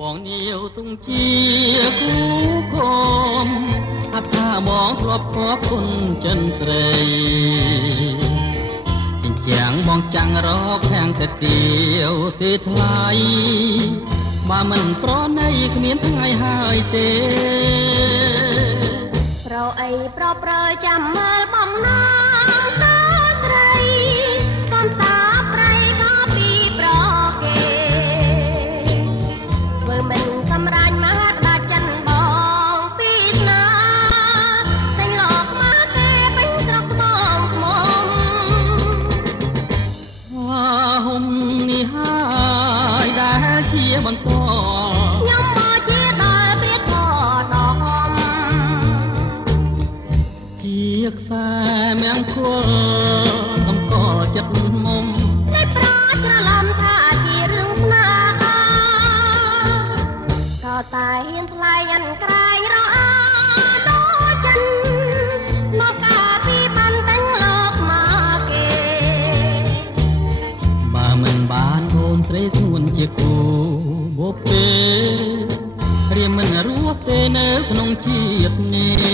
បងនាវទុងជាគូគំអថាបងធ្លាប់ខកគុណចិនស្រីចិញ្ចាំងបងចាំងរកខាងទៅទៀវទេថ្លៃបើមិនប្រណីគ្មានថ្ងៃហើយទេប្រអីប្រប្រើចាំមើលបំណងតើត្រីកំតាប្រៃក៏ពីប្រគេធ្វើមិនសម្រាញ់មកដាច់ចិនបងពីណាតែងលោកមកទេពេញស្រុកបងខ្មុំហុំនេះហើយដែលជាបន្តខ្ញុំមកជាដល់ព្រាតក៏ដំជាខ្សែមង្គលកំកចិត្តមុំតែប្រច្រឡំថាជារឿងស្នេហាក៏តែហ៊ានថ្លៃអន្ក្រែងរអាដល់ចិនមកកាពីបានតែងលោកមកគេបើមិនបានអូនស្រីស្ងួនជាគូបុព្វេរៀមមិនរស់ទេនៅក្នុងជាតិនេះ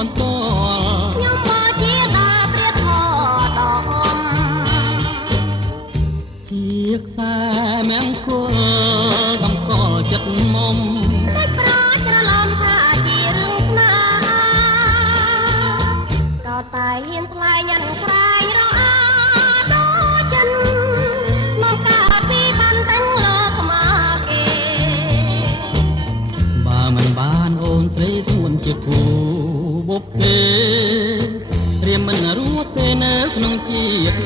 បន្តខ្ញុំមកជាដល់ព្រះធម៌ដំជាខ្សែមង្គលកំកចិត្តមុំតែប្រច្រឡំថាជារឿងស្នេហាក៏តែហ៊ានថ្លៃញ៉ាំក្រែងរអាដល់ចិនមកកាពីបានតែងលោកមកគេបើមិនបានអូនស្រីស្ងួនជាគូបុព្វេរៀមមិនរស់ទេនៅក្នុងជាតិ